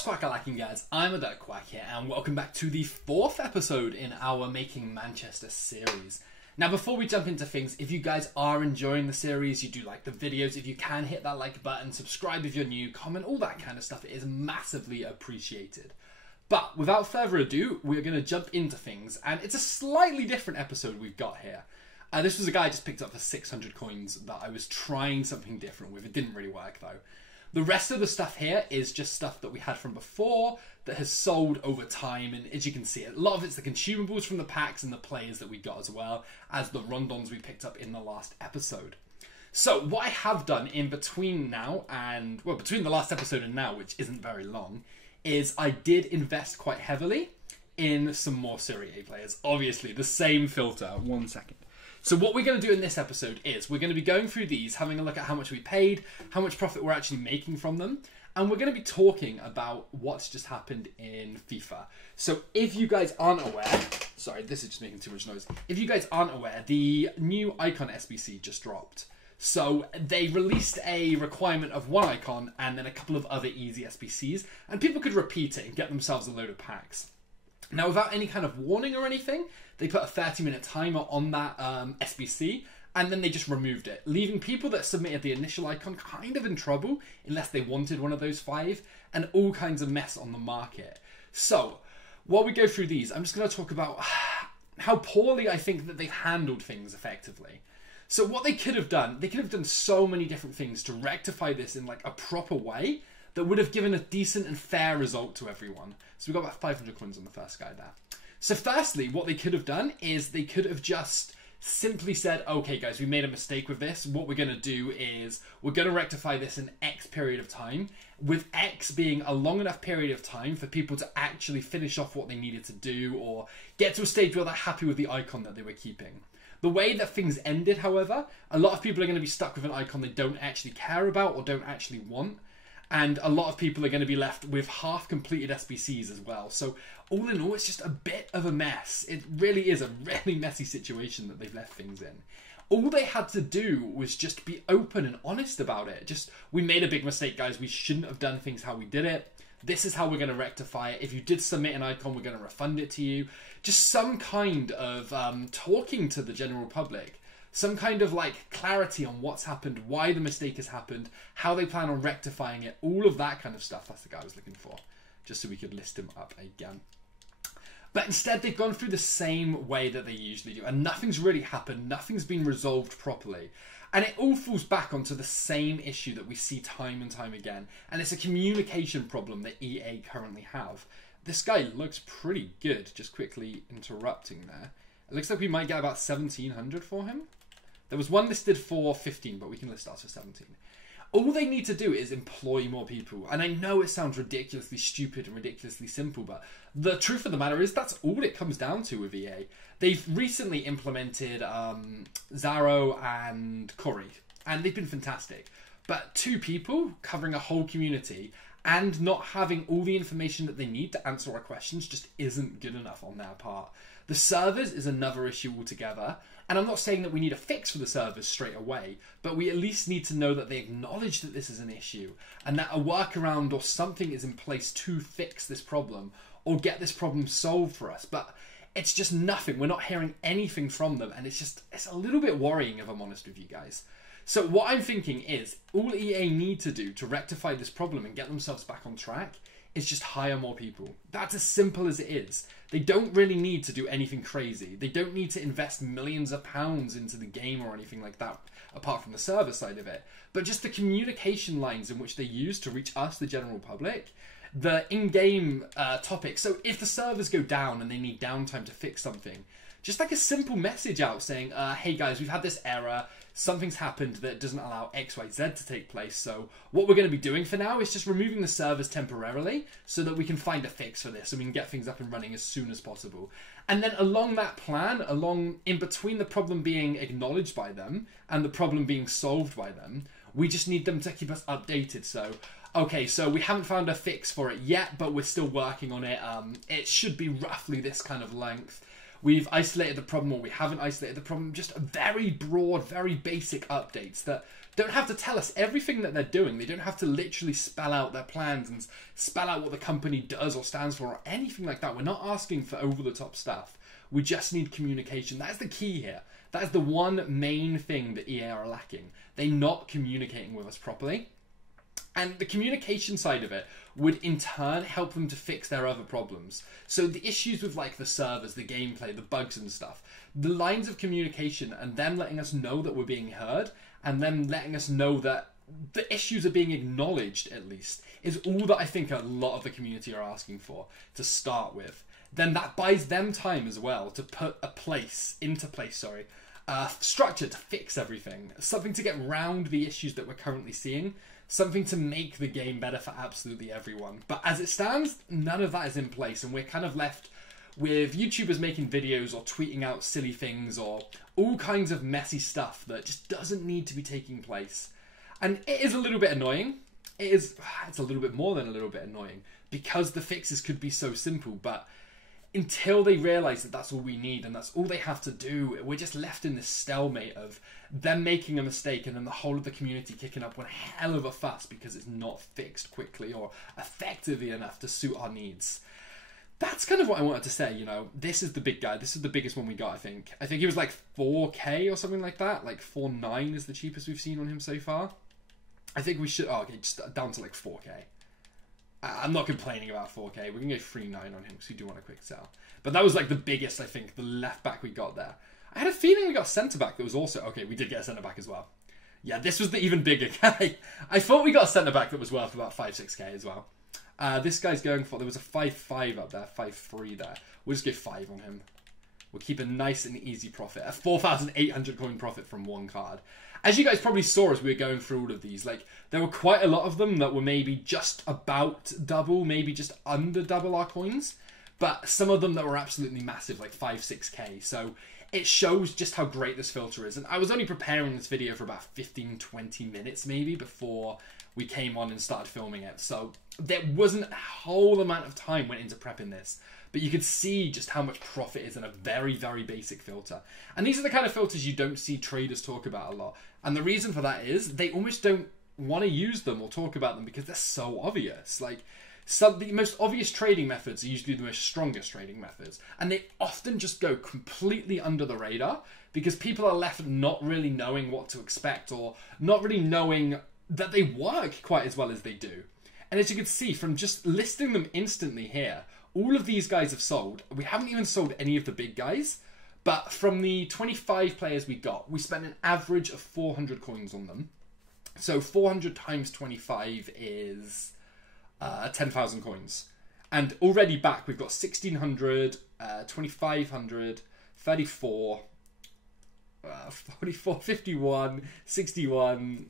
What's quack-a-lacking, guys? I'm Quack here, and welcome back to the 4th episode in our Making Manchester series. Now, before we jump into things, if you guys are enjoying the series, you do like the videos, if you can hit that like button, subscribe if you're new, comment, all that kind of stuff, it is massively appreciated. But without further ado, we're going to jump into things, and it's a slightly different episode we've got here. This was a guy I just picked up for 600 coins that I was trying something different with. It didn't really work though. The rest of the stuff here is just stuff that we had from before that has sold over time, and as you can see, a lot of it's the consumables from the packs and the players that we got, as well as the rundons we picked up in the last episode. So what I have done in between now and, well, between the last episode and now, which isn't very long, is I did invest quite heavily in some more Serie A players. Obviously, the same filter. 1 second. So what we're going to do in this episode is we're going to be going through these, having a look at how much we paid, how much profit we're actually making from them, and we're going to be talking about what's just happened in FIFA. So if you guys aren't aware, sorry, this is just making too much noise. If you guys aren't aware, the new icon SBC just dropped. So they released a requirement of 1 icon and then a couple of other easy SBCs, and people could repeat it and get themselves a load of packs. Now, without any kind of warning or anything, they put a 30-minute timer on that SBC, and then they just removed it, leaving people that submitted the initial icon kind of in trouble, unless they wanted one of those 5, and all kinds of mess on the market. So, while we go through these, I'm just going to talk about how poorly I think that they've handled things effectively. So what they could have done so many different things to rectify this in like a proper way that would have given a decent and fair result to everyone. So we got about 500 coins on the first guy there. So firstly, what they could have done is they could have just simply said, okay guys, we made a mistake with this. What we're going to do is we're going to rectify this in X period of time, with X being a long enough period of time for people to actually finish off what they needed to do or get to a stage where they're happy with the icon that they were keeping. The way that things ended, however, a lot of people are going to be stuck with an icon they don't actually care about or don't actually want. And a lot of people are going to be left with half-completed SBCs as well. So all in all, it's just a bit of a mess. It really is a really messy situation that they've left things in. All they had to do was just be open and honest about it. Just, we made a big mistake, guys. We shouldn't have done things how we did it. This is how we're going to rectify it. If you did submit an icon, we're going to refund it to you. Just some kind of talking to the general public. Some kind of like clarity on what's happened, why the mistake has happened, how they plan on rectifying it, all of that kind of stuff. That's the guy I was looking for, just so we could list him up again. But instead, they've gone through the same way that they usually do, and nothing's really happened, nothing's been resolved properly. And it all falls back onto the same issue that we see time and time again, and it's a communication problem that EA currently have. This guy looks pretty good, just quickly interrupting there. It looks like we might get about 1,700 for him. There was one listed for 15, but we can list ours for 17. All they need to do is employ more people. And I know it sounds ridiculously stupid and ridiculously simple, but the truth of the matter is that's all it comes down to with EA. They've recently implemented Zaro and Corey, and they've been fantastic. But 2 people covering a whole community and not having all the information that they need to answer our questions just isn't good enough on their part. The servers is another issue altogether, and I'm not saying that we need a fix for the servers straight away, but we at least need to know that they acknowledge that this is an issue, and that a workaround or something is in place to fix this problem, or get this problem solved for us. But it's just nothing. We're not hearing anything from them, and it's a little bit worrying, if I'm honest with you guys. So what I'm thinking is, all EA need to do to rectify this problem and get themselves back on track is just hire more people. That's as simple as it is. They don't really need to do anything crazy. They don't need to invest millions of pounds into the game or anything like that, apart from the server side of it. But just the communication lines in which they use to reach us, the general public, the in-game topics. So if the servers go down and they need downtime to fix something, just like a simple message out saying, hey guys, we've had this error, something's happened that doesn't allow XYZ to take place, so what we're going to be doing for now is just removing the servers temporarily so that we can find a fix for this and we can get things up and running as soon as possible. And then along that plan, in between the problem being acknowledged by them and the problem being solved by them, we just need them to keep us updated. So, okay, so we haven't found a fix for it yet, but we're still working on it. It should be roughly this kind of length. We've isolated the problem or we haven't isolated the problem. Just very broad, very basic updates that don't have to tell us everything that they're doing. They don't have to literally spell out their plans and spell out what the company does or stands for or anything like that. We're not asking for over-the-top stuff. We just need communication. That's the key here. That is the one main thing that EA are lacking. They're not communicating with us properly. And the communication side of it would in turn help them to fix their other problems. So the issues with like the servers, the gameplay, the bugs and stuff, the lines of communication and them letting us know that we're being heard and them letting us know that the issues are being acknowledged at least is all that I think a lot of the community are asking for to start with. Then that buys them time as well to put structure to fix everything, something to get round the issues that we're currently seeing, something to make the game better for absolutely everyone. But as it stands, none of that is in place, and we're kind of left with YouTubers making videos or tweeting out silly things or all kinds of messy stuff that just doesn't need to be taking place. And it is a little bit annoying. It's a little bit more than a little bit annoying because the fixes could be so simple, but until they realise that that's all we need and that's all they have to do, we're just left in this stalemate of them making a mistake and then the whole of the community kicking up one hell of a fuss because it's not fixed quickly or effectively enough to suit our needs. That's kind of what I wanted to say, you know. This is the big guy. This is the biggest one we got, I think. I think he was like 4K or something like that. Like 4.9 is the cheapest we've seen on him so far. I think we should... Oh, okay, just down to like 4K. I'm not complaining about 4K. We're going to go 3.9 on him because we do want a quick sell. But that was like the biggest, I think, the left back we got there. I had a feeling we got centre back that was also... Okay, we did get a centre back as well. Yeah, this was the even bigger guy. I thought we got a centre back that was worth about 5-6K as well. This guy's going for... There was a 5.5 up there, 5.3 there. We'll just go 5 on him. We'll keep a nice and easy profit. A 4,800 coin profit from one card. As you guys probably saw as we were going through all of these, like, there were quite a lot of them that were maybe just about double, maybe just under double our coins. But some of them that were absolutely massive, like 5-6K. So it shows just how great this filter is. And I was only preparing this video for about 15-20 minutes maybe before we came on and started filming it. So there wasn't a whole amount of time went into prepping this. But you could see just how much profit is in a very, very basic filter. And these are the kind of filters you don't see traders talk about a lot. And the reason for that is they almost don't want to use them or talk about them because they're so obvious. Like, the most obvious trading methods are usually the most strongest trading methods. And they often just go completely under the radar because people are left not really knowing what to expect or not really knowing that they work quite as well as they do. And as you can see from just listing them instantly here, all of these guys have sold. We haven't even sold any of the big guys. But from the 25 players we got, we spent an average of 400 coins on them. So 400 times 25 is 10,000 coins. And already back, we've got 1,600, 2,500, 34, 44, 51, 61...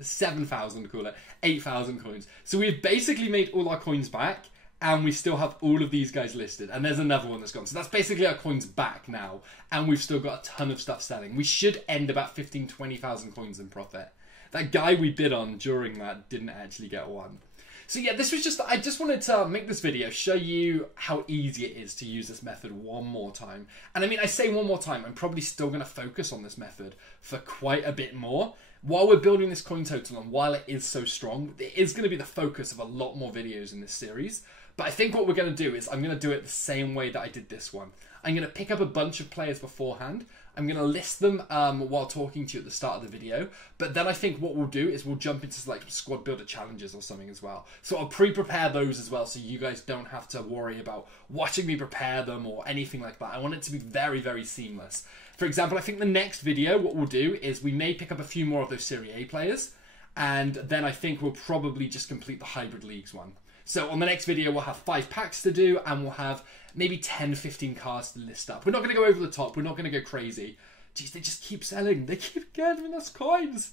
7,000, call it, 8,000 coins. So we've basically made all our coins back and we still have all of these guys listed. And there's another one that's gone. So that's basically our coins back now. And we've still got a ton of stuff selling. We should end about 15,000, 20,000 coins in profit. That guy we bid on during that didn't actually get one. So yeah, this was just, I just wanted to make this video, show you how easy it is to use this method one more time. And I mean, I say one more time, I'm probably still going to focus on this method for quite a bit more. While we're building this coin total and while it is so strong, it is going to be the focus of a lot more videos in this series. But I think what we're going to do is I'm going to do it the same way that I did this one. I'm going to pick up a bunch of players beforehand. I'm going to list them while talking to you at the start of the video. But then I think what we'll do is we'll jump into like squad builder challenges or something as well. So I'll pre-prepare those as well so you guys don't have to worry about watching me prepare them or anything like that. I want it to be very, very seamless. For example, I think the next video, what we'll do is we may pick up a few more of those Serie A players. And then I think we'll probably just complete the hybrid leagues one. So on the next video, we'll have 5 packs to do and we'll have maybe 10, 15 cards to list up. We're not going to go over the top. We're not going to go crazy. Jeez, they just keep selling. They keep giving us coins.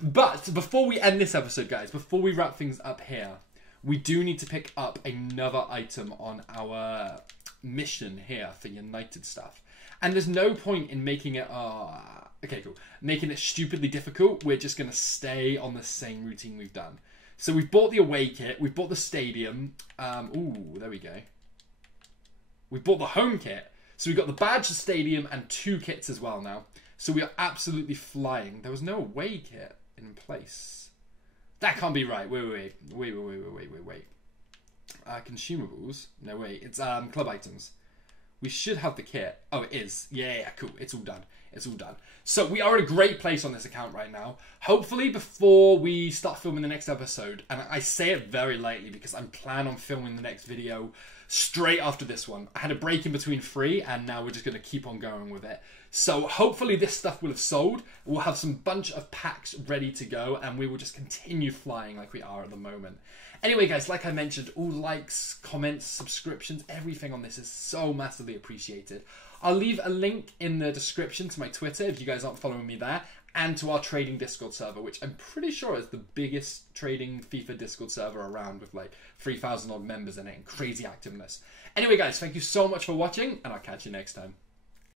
But before we end this episode, guys, before we wrap things up here, we do need to pick up another item on our mission here for United stuff. And there's no point in making it... okay, cool. Making it stupidly difficult. We're just going to stay on the same routine we've done. So we've bought the away kit, we've bought the stadium, ooh, there we go. We bought the home kit, so we've got the badge, the stadium, and 2 kits as well now. So we are absolutely flying. There was no away kit. in place. That can't be right. Wait. Consumables. No, wait. It's club items. We should have the kit. Oh, it is. Yeah, cool. It's all done. It's all done. So we are in a great place on this account right now. Hopefully before we start filming the next episode, and I say it very lightly because I'm planning on filming the next video straight after this one. I had a break in between 3 and now we're just going to keep on going with it. So hopefully this stuff will have sold. We'll have some bunch of packs ready to go and we will just continue flying like we are at the moment. Anyway, guys, like I mentioned, all likes, comments, subscriptions, everything on this is so massively appreciated. I'll leave a link in the description to my Twitter if you guys aren't following me there, and to our trading Discord server, which I'm pretty sure is the biggest trading FIFA Discord server around with like 3,000 odd members in it and crazy activeness. Anyway, guys, thank you so much for watching, and I'll catch you next time.